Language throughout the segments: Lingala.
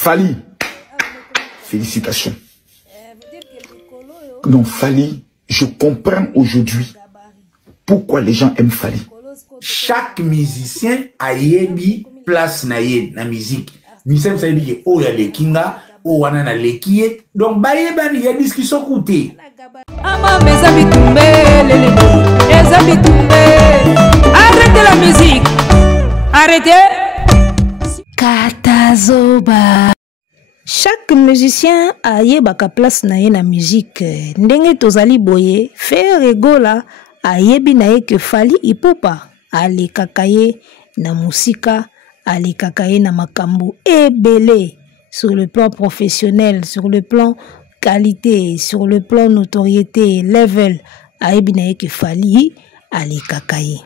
Fali, félicitations. Non, Fali, je comprends aujourd'hui pourquoi les gens aiment Fali. Chaque musicien a yebi place na ye na musique. Musicien vous savez que oh ya le kinga, oh wana na le kie. Donc ba yeba ni ya discussion côté. Ama mezabi tumbe lele. Mezabi tumbe. Arrêtez la musique. Arrêtez. Katazoba. Chaque musicien a yebaka place na ye na musique. Ndenge tozali boye, faire rigola a yebi na ye que Fali Ipupa. Ale kakaye na musika, ale kakaye na makambo ebele sur le plan professionnel, sur le plan qualité, sur le plan notoriété, level, ayebi na ye que Fali ale kakaye.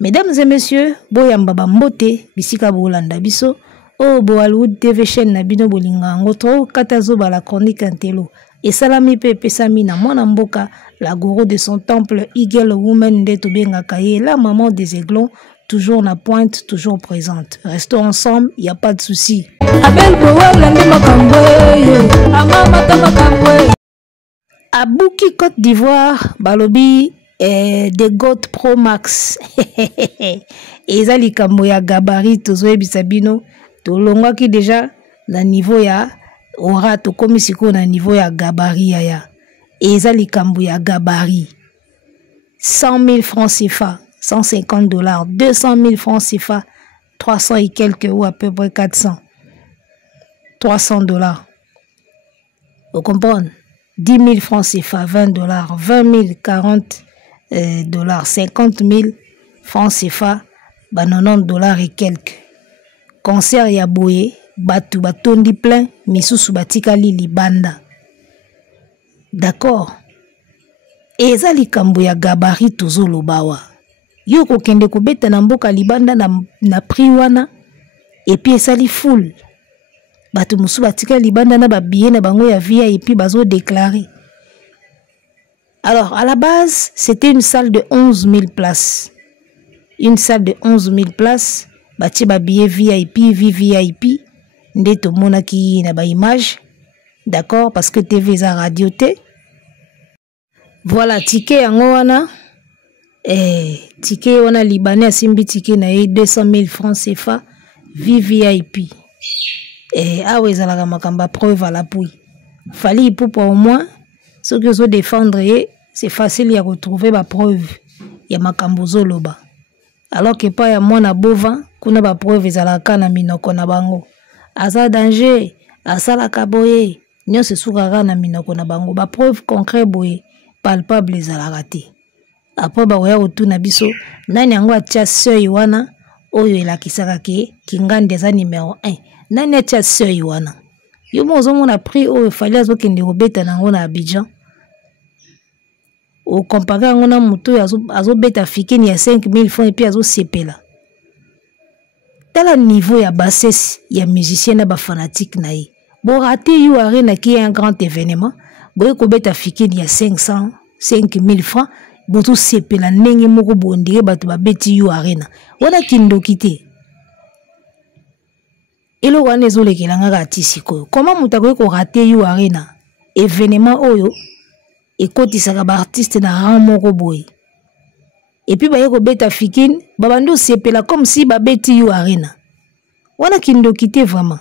Mesdames et messieurs, boyamba bambote bisika bolanda biso o bo Hollywood TV chaîne na bino bolinga ngotro Katazoba la chronique Antelo et salami pe pesami na mwana mboka la gourou de son temple Eagle Woman de Tobenga Kaye, la maman des aiglons, toujours na pointe, toujours présente. Restons ensemble, il n'y a pas de souci. Abouki Côte d'Ivoire, Balobi de God Pro Max. Ezali kambo ya gabarit tozoe bisabino, tolongwa ki déjà na niveau ya ora to komi siko na niveau ya gabarit ya. Ezali kambo ya gabarit. 100 000 francs CFA, 150 $, 200 000 francs CFA, 300 et quelques ou à peu près 400, 300 $. Vous comprenez? 10 000 francs CFA, 20 $, 20 000, 40 $, 50 000 francs CFA, 90 $ et quelques. Concert ya boye, batu batondi plein, misusu batikali libanda. D'accord? Ezali kambo ya gabarit tozolo bawa. Yo kokende kobeta na mboka libanda na prix wana et puis esali full. Batu musu batika libanda na ba billet na bango ya VIP bazo déclarer. Alors à la base, c'était une salle de 11 000 places. Une salle de 11 000 places, bati ba billet VIP, VVIP, nde to monaki na ba image. D'accord, parce que TV za radio te. Voilà, ticket yango wana. Ticket wana libanais asimbi ticket na 200 000 francs CFA VVIP. Awe ezalaka makamba preuve à l'appui. Fali Ipupa au moins, ceux qui osent défendre, c'est facile à retrouver la preuve. Ya makambo zoloba. Alors que pas ya mwana bova, kuna ba preuve ezalaka na minoko na bango. Aza danger, asala kaboye, nyo se soukaka na minoko na bango. Ba preuve concret boye. Palpable les alagati. Après ba oya otuna biso nani yango atia seuil wana oyo elakisaka ke kingandi eza numéro 1. Nani atia seuil wana? Yo mozo mona prix oyo fali azokende kobeta nango na Abidjan. O compare yango na mutu azobeta fikini ya 5 000 francs et puis azosepela. Tala niveau ya bassesse ya musicien na ba fanatique na ye. Bo raté yo arena qui est un grand événement. Boye kobeta fikini ya 500, 5 000 francs, boto sepela ndenge moko bondire batu babeti yo arena. Wana kindoki te. Elo wana ezolekelanga artiste koyo. Comment mutako ko rater yo arena? Événement oyo ekotisaka ba artiste na rang moko boye. Et puis baye kobeta fikini, babando sepela comme si babeti yo arena. Wana kindoki te vraiment.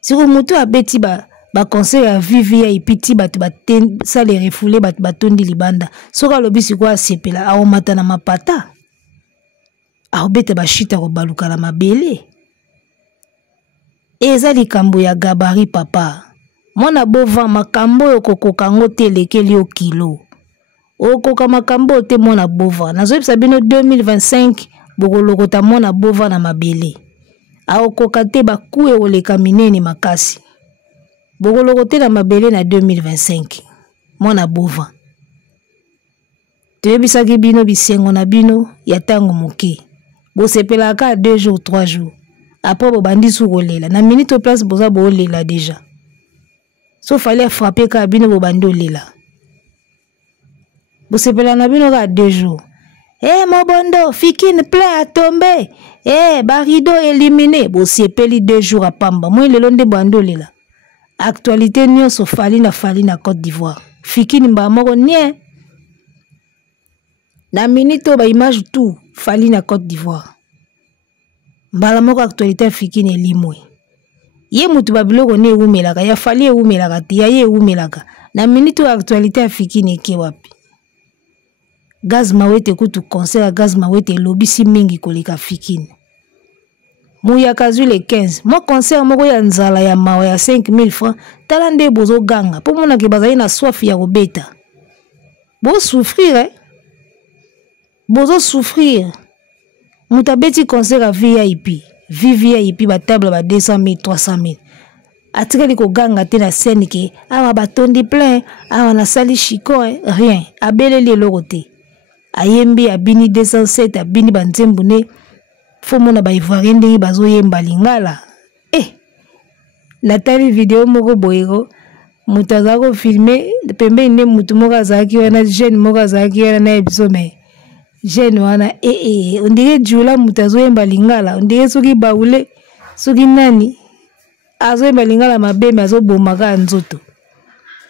Si vous moto a beti ba conseil à VVIP ti batu baten ça les refoulé batu batondi libanda. Soka lobi sikwa sepela a omata na mapata. A obeta ba shita ko baluka la mabele. Ezali kambo ya gabarit papa. Mona bova makambo yo kokoka ngote lekeli o kilo. Okoka makambo te mona bova. Nazo bino 2025 bokolokota mona bova na mabele. Aokoka te bakue oleka minene makasi. Bokolokote na mabele na 2025. Mona bova. Tebisaki bino bisengo na bino ya tango moke. Bosepelaka 2 jours, 3 jours. Après bobandi sou kolela. Na minute au place boza bolela déjà. So fallait frapper ka bino bobandi olela. Bosepela na bino ka 2 jours. Eh, Mobondo, Fikine plein à tomber. Eh, Barido éliminé. Bon, c'est peli 2 jours à Pamba. Moi, le long de Bando, là. Actualité, nous sommes fali na Côte d'Ivoire. Fikine mba moko nien. Na minute, ba image tout. Fali na Côte d'Ivoire. Mbala moko actualité Fikine limwe. Ye mutu babiloko ne umelaka. Ya fali e umelaka. Ya ye umelaka. Na minute, actualité Fikine ke wapi. Gaz mawete kutu concert gaz mawete lobisi mingi koleka Fikine. Mouya kazu le 15. Moi concert moko ya nzala ya mawa ya 5000 francs. Talande bozo ganga. Pour mona ke bazali na soif ya robeta. Bo souffrir eh. Bozo souffrir. Muta beti concert à VIP. VIP ba table ba 200 000 300 000. Atikali ko ganga te na scène ke awa batondi plein, awa na sali chiko eh. Rien. Abele le lorote. Ayembi abini 207 abini banzembune fo mona ba ivoirien ndenge bazo yemba lingala natali video moko boyego mutu azako filmer pembe ne mutu moko azaki wana jeune moko azaki wana na ebiso me jeune wana ondire jula mutu azo yemba lingala ondire soki baule soki nani azo yemba lingala mabeme azo bomaka nzoto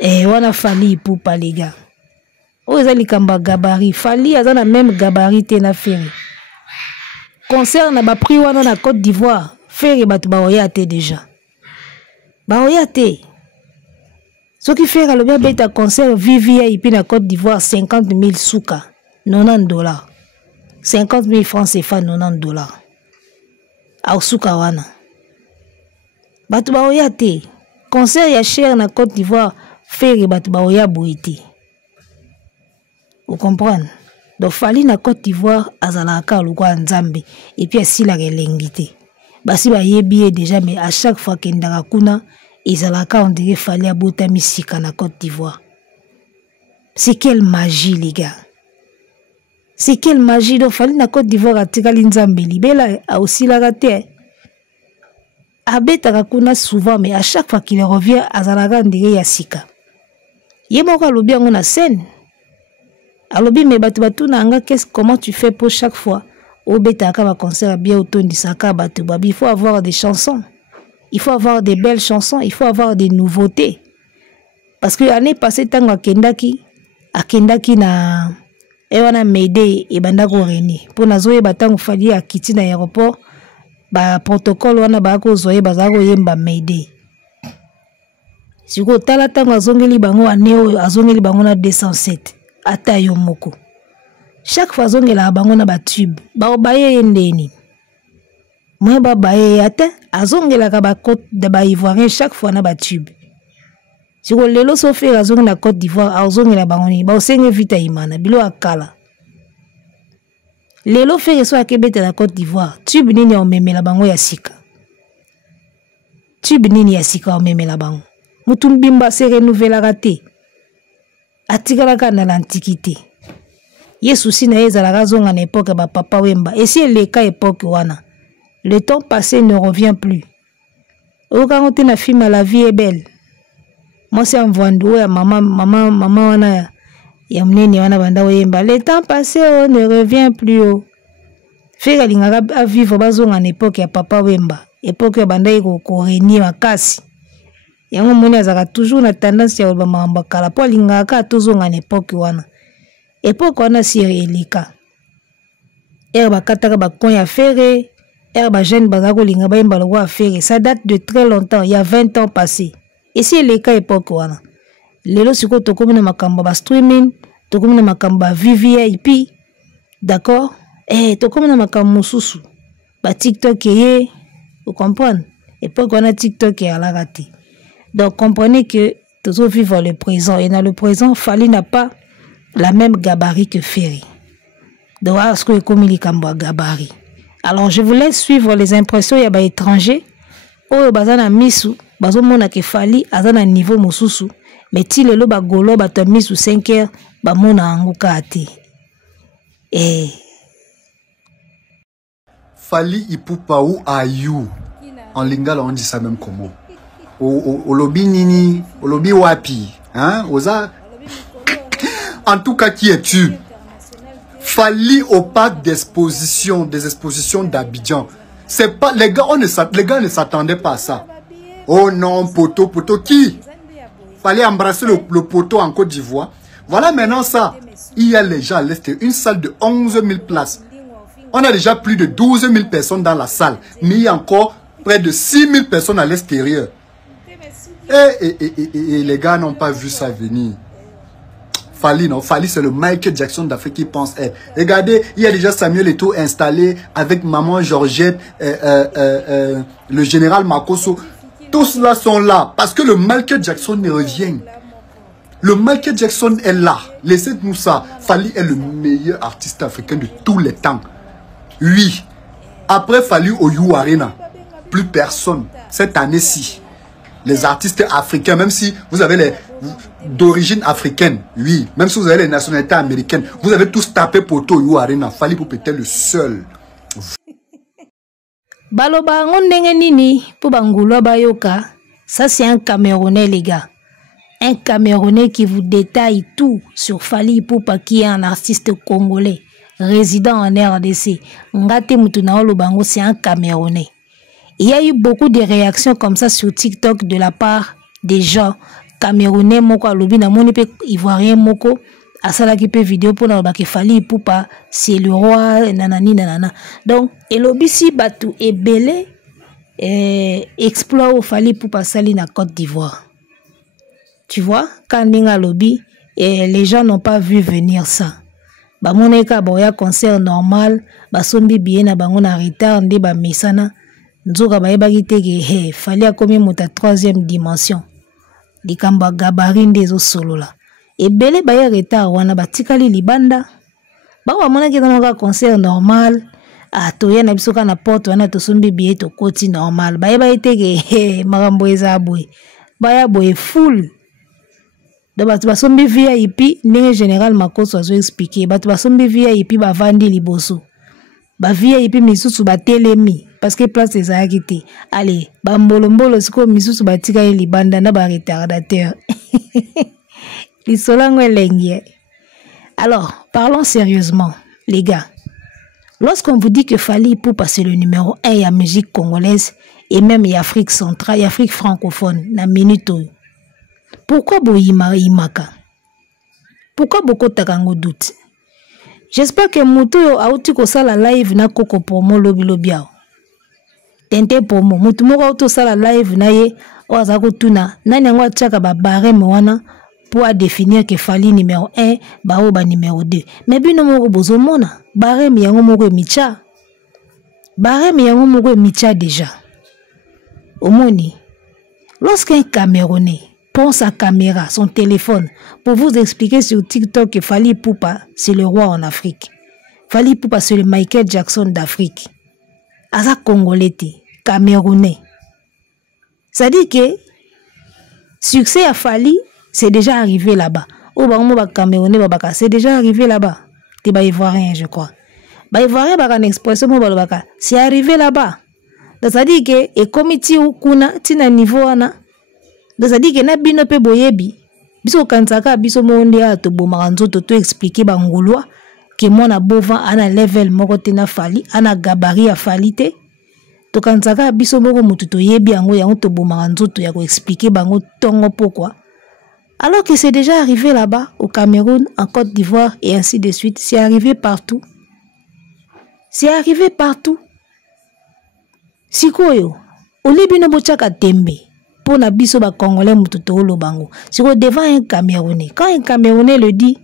wana fali ipupa les gars. Où est likamba gabarit fali azana même gabarit te na Ferry concert na ba prix wana na Côte d'Ivoire Ferry batu ba oyate déjà ba oyate ce qui fait le bien beta concert VIP na Côte d'Ivoire 50 000 souka $90 50 000 francs CFA $90 au souka wana batu ba oyate concert ya cher na Côte d'Ivoire Ferry batu ba oya boité. Vous comprenez? Donc, fali na Côte d'Ivoire, azalaka lukwa nzambe. Et puis, asila relengite. Basi ba yebiye déjà, mais à chaque fois qu'il ndaka kuna, izalaka on dirait fali abota misika na Côte d'Ivoire. C'est quelle magie, les gars? C'est quelle magie? Donc, fali na Côte d'Ivoire, atikali nzambe libela, a aussi la raté. Abeta kuna souvent, mais à chaque fois qu'il revient, azalaka on dirait yasika. Yemoko lobi yango na scène. Alors, mais comment tu fais pour chaque fois au bêta à concert bien automne il faut avoir des chansons, il faut avoir des belles chansons, il faut avoir des nouveautés. Parce que l'année passée, tango akendaki na ewana Mayday et bandako René. Pour nazoe batango fali à kiti na aéroport, ba protocole wana ba ko zoye bazako yemba Mayday. Si ko tala tango azongeli bango aneo azongeli bango na 207. Ata yo moko. Chaque fois zongela bango na ba tube. Ba obaye ndeni. Moi ba baye ata azongela ka ba côte de ba ivoirien chaque fois na ba tube. Si ko lelo so fait azongela na Côte d'Ivoire azongela bango ni ba osenge vita imana bilo akala. Lelo fait so akebeta na Côte d'Ivoire. Tube nini o memela bango ya sika. Tube nini ya sika o memela bango. Mutumbimba se renouvela raté. Atikalaka na l'antiquité. Yesu si na ezalaka zonga na époque ba papa wemba. Et si le cas époque wana, le temps passé ne revient plus. Quand on a film La vie est belle. Moi c'est un vendu ya maman wana ya mnene wana banda wemba. Le temps passé ne revient plus. Fait lingaka a vivre bazonga na époque ya papa wemba. Époque banda ko renier makasi. Yango moni azaka toujours na tendance ya bamamba kala po lingaka tozonga na époque wana. Époque wana si elika. Bakataka bakon ya Ferry, ba jeune bazako linga ba yemba lokwa Ferry. Ça date de très longtemps, il y a 20 ans passé. Et si elika époque wana. Lelo siko tokomi na makambo ba streaming, tokomi na makambo ba VIP. D'accord? Tokomi na makambo mususu. Ba TikTok ye, vous comprenez? Époque wana TikTok ya la raté. Donc, comprenez que toujours vivre le présent. Et dans le présent, Fali n'a pas la même gabarit que Ferry. Donc, est-ce que comme il est gabarit. Alors, je vous laisse suivre les impressions il y a étrangers. Oh, bazana misu, bazo mona ke Fali, azana niveau mususu. Mais si le loba golo bata misu 5 heures, ba mona anguka ate. Fali ipupa ou ayou. En lingala, on dit ça même comment. Olobi nini, olobi wapi, hein, oza. En tout cas, qui es-tu? Fally au parc d'exposition, des expositions d'Abidjan. C'est pas les gars, ne s'attendaient pas à ça. Oh non, poteau, qui? Fallait embrasser le poteau en Côte d'Ivoire. Voilà maintenant ça. Il y a les gens à l'extérieur, une salle de 11 000 places. On a déjà plus de 12 000 personnes dans la salle, mais il y a encore près de 6 000 personnes à l'extérieur. Et les gars n'ont pas vu ça venir. Fally, non, Fally c'est le Michael Jackson d'Afrique qui pense être. Regardez, il y a déjà Samuel Eto'o installé avec maman Georgette, le général Makosso. Tous là sont là parce que le Michael Jackson revient. Le Michael Jackson est là. Laissez-nous ça. Fally est le meilleur artiste africain de tous les temps. Oui. Après Fally au You Arena, plus personne. Cette année-ci, les artistes africains, même si vous avez les d'origine africaine, oui, même si vous avez les nationalités américaines, vous avez tous tapé poteau You Arena. Fally pour peut-être le seul. Baloba ndenge nini pour bangulwa bayoka, ça c'est un Camerounais les gars. Un Camerounais qui vous détaille tout sur Fally Ipupa qui est un artiste congolais résident en RDC. Ngate Moutounao Lobango, c'est un Camerounais. Il y a eu beaucoup de réactions comme ça sur TikTok de la part des gens Camerounais moko alobi na moni pe ivoirien moko asala ki pe vidéo pour na ba ke Fally Ipupa c'est le roi nanani nanana. Donc elobi si batu ebele exploit au Fally Ipupa sali na Côte d'Ivoire. Tu vois, quand Ninga lobby, les gens n'ont pas vu venir ça. Ba moneka boya concert normal, ba sombi bien na bango na retard ndi ba mesana. Nzoka ba yeba kiteke he, Fally a komi mota 3e dimension. Likamba gabarit ndezo solo la. Et belé ba ya retard wana batikali libanda. Ba wa monaki na concert normal. Ah toya na biso kana porte wana to sombi bien to koti normal. Ba yeba kiteke he, makambo eza boy. Ba ya boy full. De batu basombi VIP, ndenge général Makosso azo expliquer. Batu basombi VIP ba vandi liboso. Ba VIP misusu ba telemi parce que place ezaki te. Allez, ba mbolo siko misusu batika libanda na ba retardateur. Lisolango elengi. Alors, parlons sérieusement, les gars. Lorsqu'on vous dit que Fally Ipupa c'est le numéro 1 de la musique congolaise et même en Afrique centrale, en Afrique francophone, na minute. Pourquoi Boyimaka? Pourquoi beaucoup takango doute? J'espère que Moutou a outi ko sala live na koko promo lobiao. Tente promo Moutou moko auto sala live na ye ozako tuna nani ngo atchaka ba barème wana pour définir que Fally numéro 1 ba o ba numéro 2. Mais bino moko bozomona barème yango moko micha. Barème yango moko micha déjà. Omoni. Lorsqu'un Camerounais prend sa caméra, son téléphone, pour vous expliquer sur TikTok que Fally Ipupa, c'est le roi en Afrique. Fally Ipupa, c'est le Michael Jackson d'Afrique. Asa Congolais, Camerounais. Ça dit que succès à Fally, c'est déjà arrivé là-bas. Au Baomo Camerounais, c'est déjà arrivé là-bas. T'es pas ivoirien, je crois. Bah ivoirien, une expression, c'est arrivé là-bas. Donc ça dit que, et comme tu kuna, tu as niveau, donc ça dit que na bino pe boyebi biso kansaka biso monde ya to bomaka nzoto to expliquer bangolwa que mona bova ana level moko te na Fally ana gabarit ya Fally te to kansaka biso moko mutu to yebi yango yango to bomaka nzoto ya ko expliquer bango tongo pourquoi alors que c'est déjà arrivé là-bas au Cameroun, en Côte d'Ivoire et ainsi de suite. C'est arrivé partout. C'est arrivé partout. Sikoyo olibino bochaka tembe pour na biso ba congolais mututo lobango. Siko devant un Camerounais. Quand un Camerounais le dit,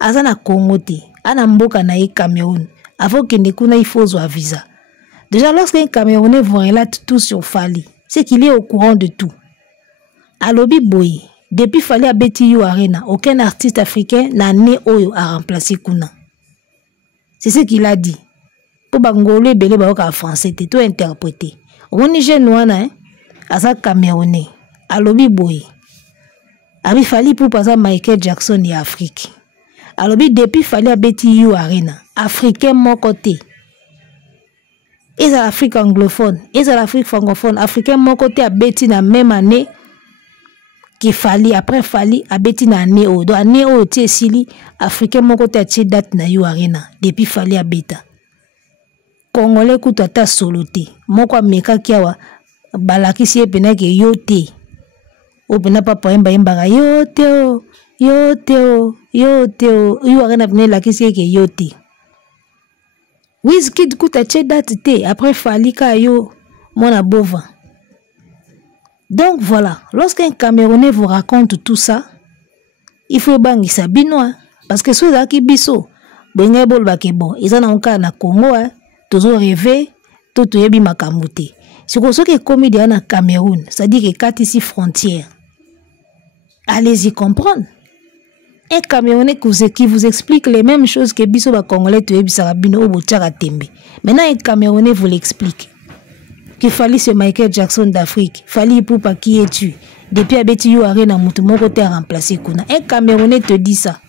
azana Congo te, ana mboka na ye Cameroun. Avant que ne kuna il faut un visa. Déjà lorsqu'un Camerounais vous relate tout sur Fally, c'est qu'il est au courant de tout. Alobi boy, depuis Fally a beti You Arena, aucun artiste africain n'a né oyo a remplacé kuna. C'est ce qu'il a dit. Pour bangolais belé baoka français, t'es tout interprété. Au Niger noana hein. Asa Camerounais, alobi boy. Abi Fally Ipupa za Michael Jackson et Afrique. Alobi depuis Fally a beti You Arena, africain mon côté. Et à l'Afrique anglophone, et à l'Afrique francophone, africain mon côté a beti na même année qui Fali après Fali abeti na neo do neo tie sili africain moko ta tie date na yo arena depuis Fali abeta congolais kutu ata solo te moko ameka kiawa balakisi epena ke yo te opena papa yemba yo te yo arena vene lakisi ke yo te Wizkid kuta tie date te après Fali ka yo mona bova. Donc voilà, lorsqu'un Camerounais vous raconte tout ça, il faut bangi sa binois parce que ceux qui biso benga bol bakebo ezana onka na Congo toujours rêver tout yebi makamute. Si vous que comédien na Cameroun, ça dit que 4 ici frontières. Allez-y comprendre. Un Camerounais qui vous explique les mêmes choses que biso ba Congolais to yebi sarabino obo tchara tembe. Maintenant un Camerounais vous l'explique. Qu'il fallait ce Michael Jackson d'Afrique, fallait pour pas qui es-tu. Depuis abeti yo arena mutu moko te remplacer kuna. Un Camerounais te dit ça.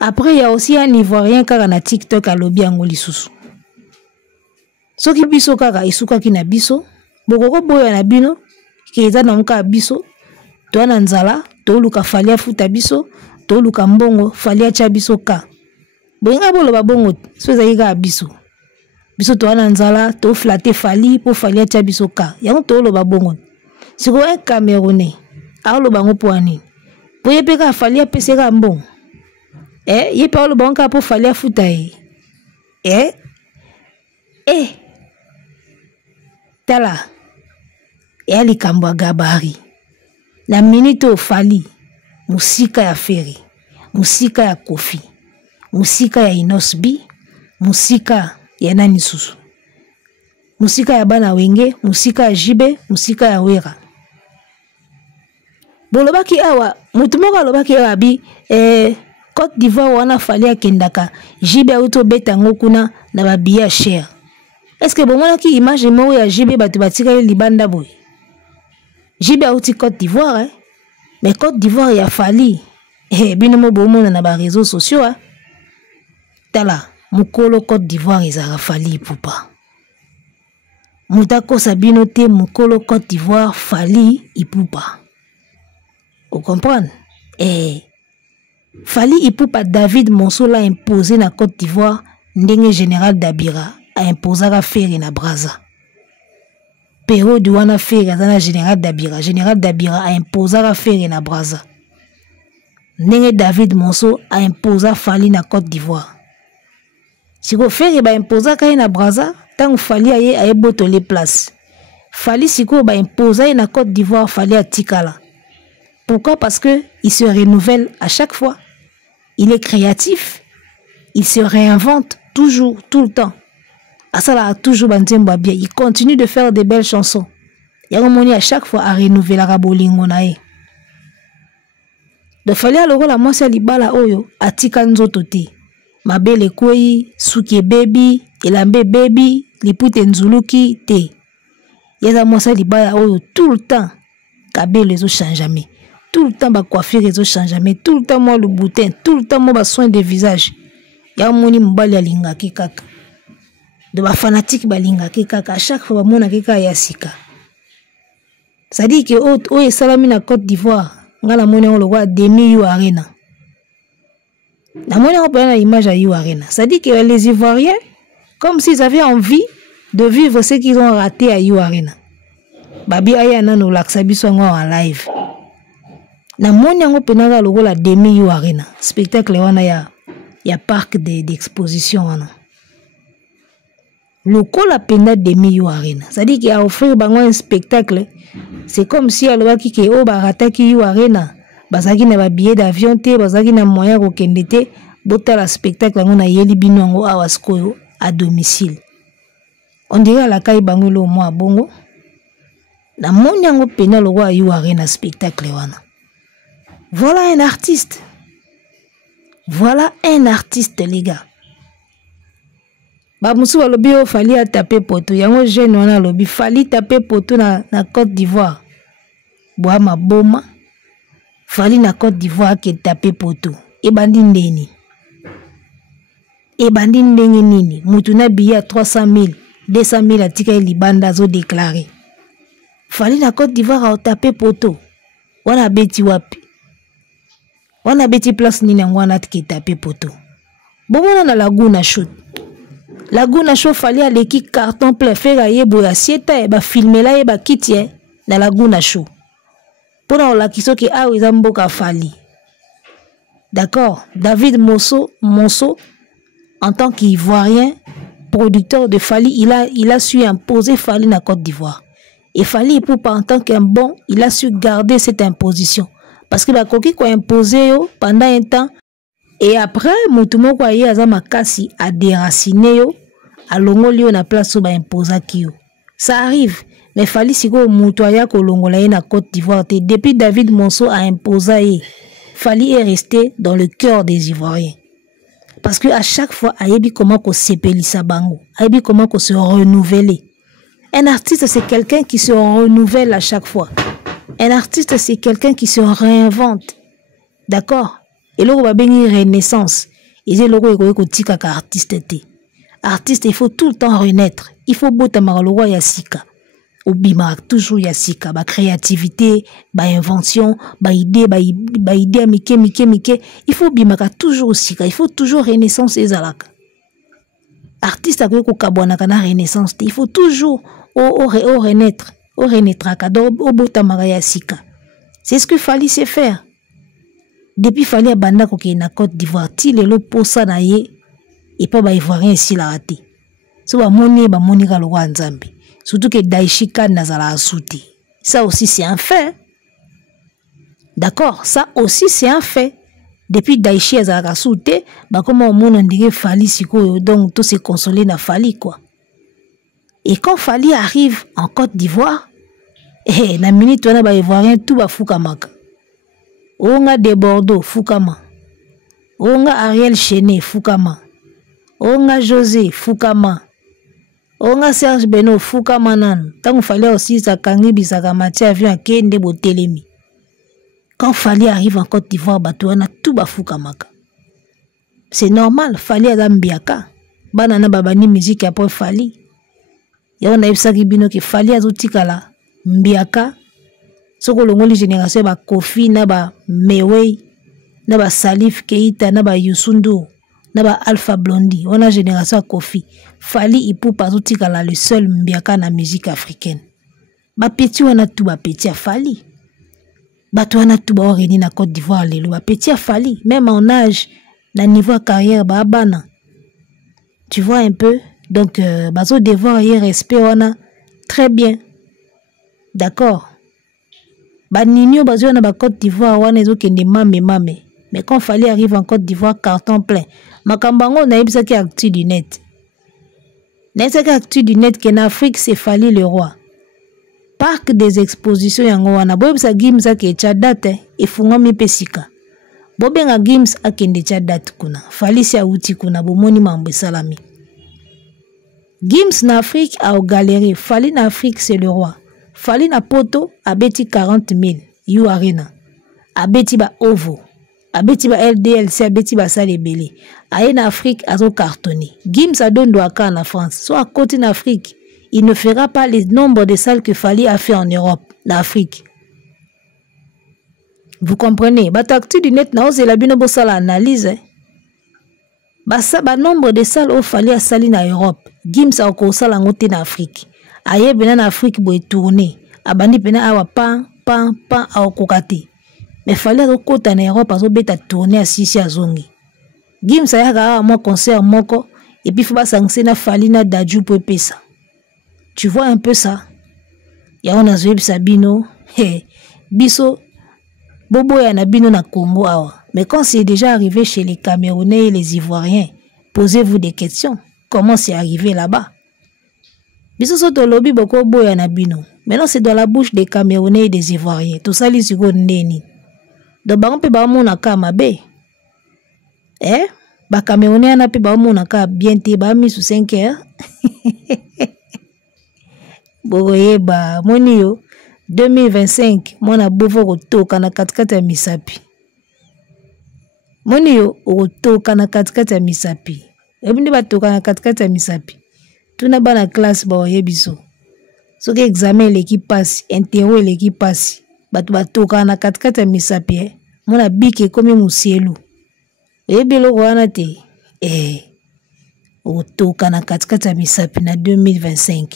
Après il y a aussi un Ivoirien qui a na TikTok à lobby angoli susu. Soki biso kaka isuka ki na biso, bokoko boya na bino, ki eza na muka biso, to na nzala, to luka fali afuta biso, to luka mbongo fali acha biso ka. Boyenga bolo ba bongo, so ezali ka biso. Biso to na nzala, to flatter fali po fali acha biso ka. Yango to lo ba bongo. Siko un Camerounais, a lo bango po ani. Po yepe ka fali apese ka mbongo. Yepe lo bango ka po fali afuta Tala, yali kambwa gabari. Na minute Fali, musika ya Ferry, musika ya Kofi, musika ya Inosbi, musika ya nani susu. Musika ya Bana Wenge, musika ya Jibe, musika ya Wera. Bolobaki awa, mutumoka lobaki awa bi, Côte d'Ivoire wana Fali akendaka, Jibe auto betango kuna na babiya cher. Est-ce que bon qui image mo ya JB batu batika libanda boy. JB auti Côte d'Ivoire mais Côte d'Ivoire ya Fali bino mo bomona na ba réseaux sociaux tala mukolo Côte d'Ivoire ezara Fali pupa. Mutako sabino te mukolo Côte d'Ivoire Fali ipupa. Vous comprenez? Fali ipupa David Monsola imposé na Côte d'Ivoire ndenge général Dabira a imposé à Ferry na Braza. Pero douana Ferry à général Dabira. Général Dabira a imposé à Ferry na Braza. Ndenge David Monso a imposé à Fali na Côte d'Ivoire. Si vous Ferry ba imposé à na Braza, tant Fali a boto les places. Fali si vous ba imposé na Côte d'Ivoire, Fali a tikala. Pourquoi? Parce que il se renouvelle à chaque fois. Il est créatif. Il se réinvente toujours, tout le temps. Asala a toujours banzemba bien. Il continue de faire de belles chansons. Yagomoni à chaque fois à renouveler la bolingo nae. De Fali aloko la mwasi libala oyo atika nzoto te. Mabele kwei, suki baby, elambe baby, lipute nzuluki te. Yeza mwasi libala oyo tout le temps kabele zo change jamais. Tout le temps ba coiffure zo change jamais. Tout le temps moi le boutin, tout le temps moi ba soin de visage. Yagomoni mbali alinga kaka. De ba fanatique balinga kaka à chaque fois mona kaka yasika. Ça dit que o salami na Côte d'Ivoire ngala mona on le voit demi you arena. La mona on prend l'image à you arena. Ça dit que les Ivoiriens comme s'ils avaient envie de vivre ce qu'ils ont raté à you arena. Babi aya na no laksa biso en live. Na mona on prend logo la demi you arena. Spectacle wana ya parc d'exposition wana. Le col a peine demi yo arena. C'est-à-dire qu'il a offert un spectacle. C'est comme si alors qui ke o barata ki yo arena. Bazaki na ba billet d'avion te, bazaki na moyen ko kendete, bota la spectacle ngona yeli binongo awasko à domicile. On dirait la kai bangolo mo bongo. Na monyango pena lo wa yo arena spectacle wana. Voilà un artiste. Voilà un artiste les gars. Ba musu lobi o Fali a tapé poto yango jeune wana lobi Fali tapé poto na Côte d'Ivoire. Boa maboma. Fali na Côte d'Ivoire ke tapé poto. E bandi ndeni. E bandi ndenge nini. Mutu na biya 300,000, 200,000 atika libanda zo déclaré. Fali na Côte d'Ivoire a tapé poto. wana beti wapi wana beti place nini yango wana tapé poto bomona na Laguna Show fali aleki carton plein fera yebo ya sieta e ba filmer la e ba kiti na Laguna Show pona olakisa ke awa eza mboka fali. D'accord, David Monceau en tant qu'Ivoirien producteur de Fali, il a su imposer Fali na Côte d'Ivoire. Et Fali Ipupa en tant qu'un bon, il a su garder cette imposition parce que bakoki ko imposer yo pendant un temps et après mutumo ko aye aza makasi a déraciné yo alongoli yo na place so ba imposa ki yo. Ça arrive. Mais Fali siko mutoya ko longola na Côte d'Ivoire depuis David Monceau a imposé. Fali est resté dans le cœur des Ivoiriens. Parce que à chaque fois ayebi comment ko sepelisa bango, ayebi comment ko se renouveler. Un artiste c'est quelqu'un qui se renouvelle à chaque fois. Un artiste c'est quelqu'un qui se réinvente. D'accord? Et là on va bénir renaissance. Et c'est logo ko tika ka artiste té. Artiste il faut tout le temps renaître. Il faut bota maralo ya sika. Obima toujours yasika ba créativité ba invention ba idée mike il faut bimaka toujours sika il faut toujours renaissance ezalaka artiste akoki ko kabwana kana renaissance il faut toujours renaître obota maka yasika. C'est ce que Fali sait faire depuis Fali abanda ko ke na Côte d'Ivoire ti lelo posa na ye et pas ba ivoirien ici la raté so ba moni ka lo nzambe. Surtout que Daichi Kane nazala asouti. Ça aussi c'est un fait. D'accord, ça aussi c'est un fait. Depuis Daichi azala asouti, bah comment au monde on dirait Fali siko donc tout se consoler na Fali quoi. Et quand Fali arrive en Côte d'Ivoire, na minute on a ba ivoirien tout ba fukamaka. Onga de Bordeaux fukama. Onga Ariel Chené fukama. Onga José fukama. Onga Serge Beno fuka manan. Tant Fali aussi sa kangi bisaka mati avion kende botelemi. Quand Fali arrive en Côte d'Ivoire, batouana tout ba fuka maka. C'est normal, Fali a mbiaka. Banana babani musique après Fali. Ya on a ebsaki bino ke Fali azotikala mbiaka. Soko longoli génération ba Kofi na ba Mewey na ba Salif Keita na ba Youssou Naba Alpha Blondy, on a génération Kofi. Fali Ipupa zotikala le seul mbiaka na musique africaine. Ba petit wana tout ba petit a Fali. Ba to wana tout ba oreni na Côte d'Ivoire lelo ba petit a Fali, même en âge, na niveau carrière ba bana. Tu vois un peu, donc bazo devoir y respect wana très bien. D'accord. Ba ninyo bazo wana ba Côte d'Ivoire wana ezokende mame. Mais quand Fali arrive en Côte d'Ivoire, carton plein. Makambango na yebisaki actu du net. Naisaki actu du net qu'en Afrique c'est Fali le roi. Parc des expositions yango wana. Boyebisa Gims ake cha date e fungami pesika. Bobenga Gims akende cha date kuna. Fali si auti kuna bomoni mambo salami. Gims na Afrique a au galerie. Fali na Afrique c'est le roi. Fali na poto abeti 40 000. You arena. Abeti ba ovo. Abeti ba LDLC, abeti ba salebele. Aye na Afrique, azo cartonné. Gims a donné en France. Soit à côté d'Afrique, il ne fera pas le nombre de salles que Fali a fait en Europe, l'Afrique. Vous comprenez? Bataktu du net, na ose la bino bo sala analyse. Ba nombre de salles au Fali a sali na Europe. Gims a ko sala ngote na Afrique. Aye bena na Afrique bo tourner. Abandi pena awa pan a kokate. Mais Fali a kota na Europe azo beta tourner à Sisi Azongi. Gims a yaka moi concert moko et puis faut pas sanctionner na Fali na Dadju pour pesa. Tu vois un peu ça? Ya on a zoé Sabino, biso bobo ya na bino na Congo awa. Mais quand c'est déjà arrivé chez les Camerounais et les Ivoiriens, posez-vous des questions. Comment c'est arrivé là-bas? Biso soto lobby boko boya na bino. Maintenant c'est dans la bouche des Camerounais et des Ivoiriens. Tout ça les sigo ndeni. Donc ba mpe ba mona ka mabe. Ba Camerounais na pe ba mona ka bien te ba mi sous 5 heures. Bogoye ba moni yo 2025 mona bofo ko toka na katikati ya misapi. Moni yo o toka na katikati ya misapi. Ebindi ba toka na katikati ya misapi. Tuna bana classe ba oyebiso. Soki examen l'équipe passe, interro l'équipe passe. bato batoka na katikati ya misapi mona bike komi musielu biloko wana te otoka na katikati ya misapi na 2025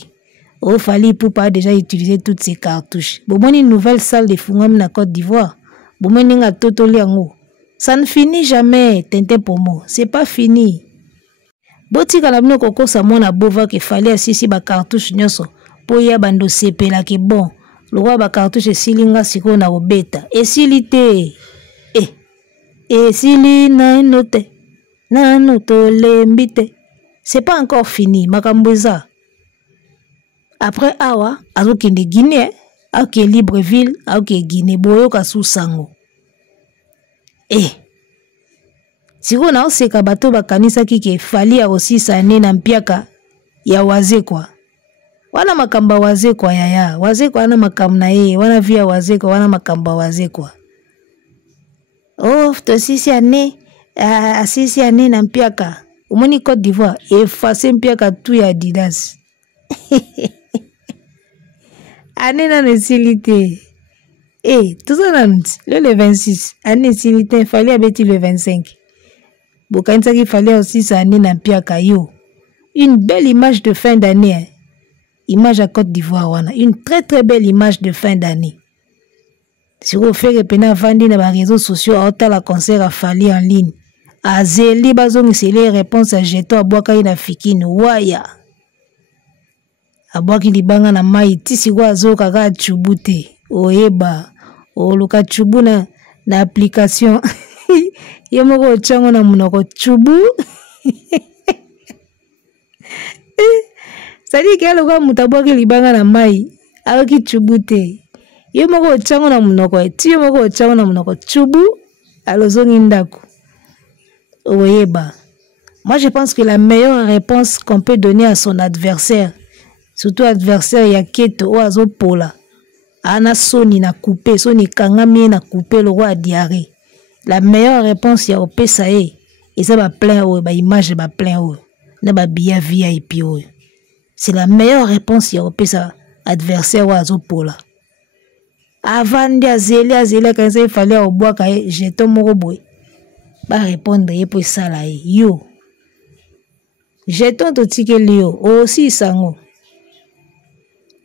Fally Ipupa a déjà utilisé toutes ses cartouches bomoni une nouvelle salle de fungwami na Côte d'Ivoire bomoni nga totoli yango ça ne finit jamais Tintin Pomo c'est pas fini botika na bino kokosa mona bova ke Fally asisi ba cartouche nyonso po ya bando sepela ke bon le roi ba cartouche esilinga siko na obeta esili te esili na note na noto lembite c'est pas encore fini makambo eza après awa azokende Guinée aoke Libreville aoke Guinée boyoka susango siko na oseka bato bakanisaki ke Fally akosisa ne na mpiaka ya Wazekwa wana makamba Wazekwa yaya Wazekwa wana makamba na ye wana via Wazekwa wana makamba Wazekwa tosisi ane asisi ane na mpiaka umoni Côte d'Ivoire efface mpiaka tu ya Adidas ane na nesilite tout ça le 26 ane silite Fally abeti le 25 bokanisa ki Fally aussi ça ane na mpiaka yo une belle image de fin d'année image à Côte d'Ivoire wana une très très belle image de fin d'année si vous faites pena vandi na ba réseaux sociaux à la concert à Fally en ligne azeli bazongi c'est les réponses à jeton abwaka ina fikini waya abwaki libanga na mai tisi kwa azoka ka chubute oyeba oluka chubu na application yemoko chango na munoko chubu sadi ke aloka mutabwaki libanga na mai aloki chubute yemoko chango na munoko ti yemoko chango na munoko chubu alozongi ndako oyeba. Moi je pense que la meilleure réponse qu'on peut donner à son adversaire, surtout adversaire yaketo o azopola ana soni na couper soni kangami na couper le roi diarrhée, la meilleure réponse ya opesa et ça va plein ba image ba plein na ba biya VIP c'est la meilleure réponse ya opesa adversaire o azopola avant dia zeli quand il fallait au bois ka jeton moko boy ba répondre et pour ça là yo jeton to tikeli yo aussi sango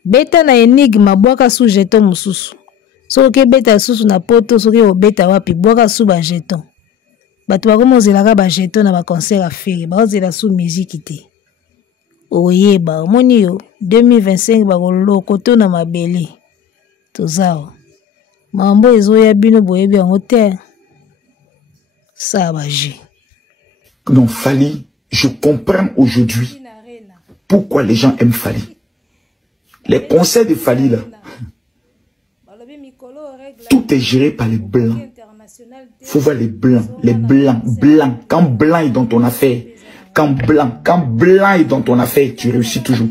beta na énigme boaka sous jeton mususu so ke beta susu na poto so ke obeta wapi boaka sous ba jeton bato bakomozela ba jeton na ba concert à faire ba ozela sous musique te oyeba omoni yo 2025 ba koloko to na mabele tozao mambo ezoya bino boyebi yango te ça va j'ai non Fally. Je comprends aujourd'hui pourquoi les gens aiment Fally. Les concerts de Fally là, tout est géré par les blancs. Faut voir les blancs, blancs. Quand blanc est dans ton affaire, quand blanc est dans ton affaire, tu réussis toujours.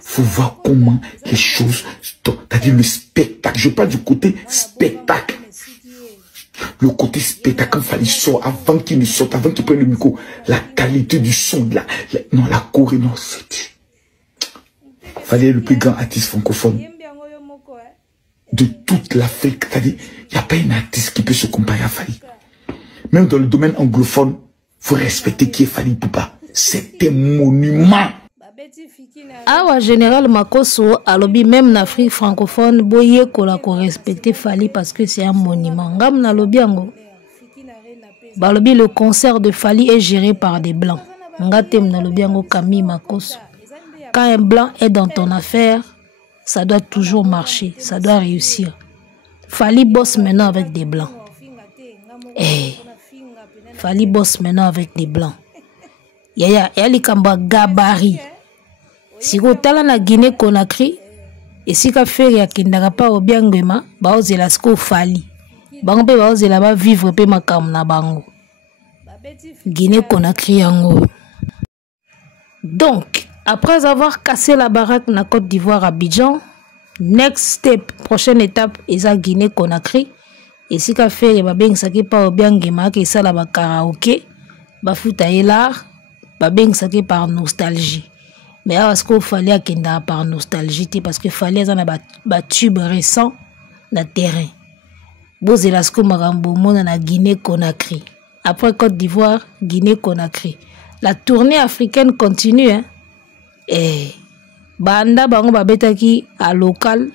Faut voir comment les choses, c'est-à-dire le spectacle. Je parle du côté spectacle. Le côté spectacle, quand Fally sort, avant qu'il ne sorte, avant qu'il prenne le micro, la qualité du son, la choré, non, c'est... Fally est le plus grand artiste francophone de toute l'Afrique. C'est-à-dire, il n'y a pas un artiste qui peut se comparer à Fally. Même dans le domaine anglophone, il faut respecter qui est Fally Ipupa. C'est un monument. Awa général Makoso alobi même en Afrique francophone boye kola ko respecter Fally parce que c'est un monument. Ngam na lobi yango. Balobi le concert de Fally est géré par des blancs. Ngatem na lobi yango Camille Makoso. Quand un blanc est dans ton affaire, ça doit toujours marcher, ça doit réussir. Fally bosse maintenant avec des blancs. Fally bosse maintenant avec des blancs. Yaya likamba gabarit. Si vous êtes na Guinée Conakry, et si vous faites ya kindaka pa obiangema, ba ozela sko Fally. Bango pe ba ozela ba vivre pe makam na bango. Guinée Conakry yango. Donc, après avoir cassé la baraque na Côte d'Ivoire à Abidjan, next step, prochaine étape, eza Guinée Conakry. Et si vous faites ba bengsaki pa obiangema ke sala ba karaoké, ba futa elar, ba bengsaki par nostalgie. Mais parce qu'il fallait qu'il par nostalgie, parce qu'il fallait un tube récent, na terrain. Bozela siko makambo mona na Guinée Conakry. Après Côte d'Ivoire, Guinée Conakry. La tournée africaine continue. Hein? Et banda bango babetaki à local,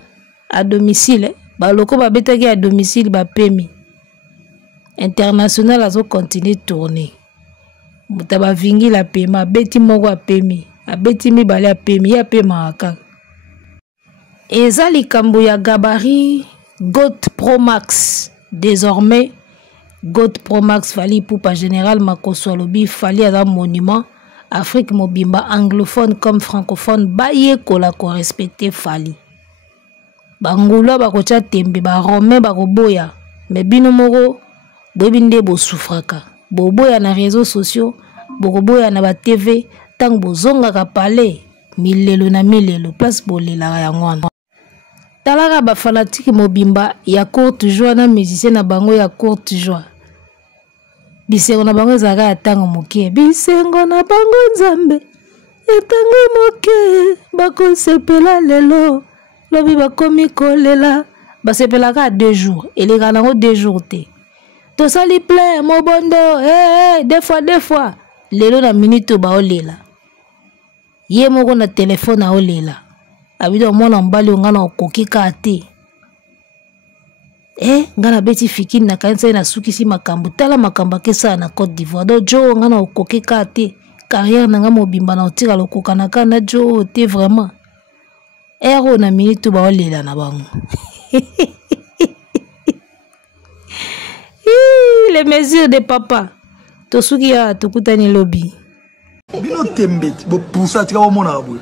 à domicile. Ba loko babetaki à domicile ba pemi. International azo continue tourner. Mutaba vingi la pema beti moko a pemi. Abeti mibale a pemi ya pema aka. Eza likambo ya gabarit GOAT Pro Max. Désormais GOAT Pro Max Fally Ipupa général Makosso alobi Fally aza monument Afrique mobimba anglophone comme francophone baye kola ko respecter Fally. Bangula bakocha tembe ba Romain bakoboya mais bino moko bobinde bo souffraka. Boboya na réseaux sociaux, boboya na ba TV tang bozonga ka palais milelo na milelo place bolela ya ngwana. Talaka ba fanatique mobimba ya courte joie na musicien na bango ya courte joie. Bisengo na bango zaka ya tango moke. Bisengo na bango nzambe. Etango moke bakosepela lelo. Lobi bakomi kolela. Basepelaka 2 jours. Eleka nango 2 jours te. Tosali plein mobondo. Des fois. Lelo na minute ba olela. Ye moko na téléphone a olela. Abido mwana mbali ngana okokika te. Ngana beti fikini na kanisa na sukisi makambo tala makamba kesa na Côte d'Ivoire do jo ngana okokika te. Carrière na nga mobimba na otira lokoka na kana jo te vraiment. Ero na minute ba olela na bango. Les mesures de papa. Tosuki ya tokutani lobby. Bino tembeti bo poussa tika o mona abwe.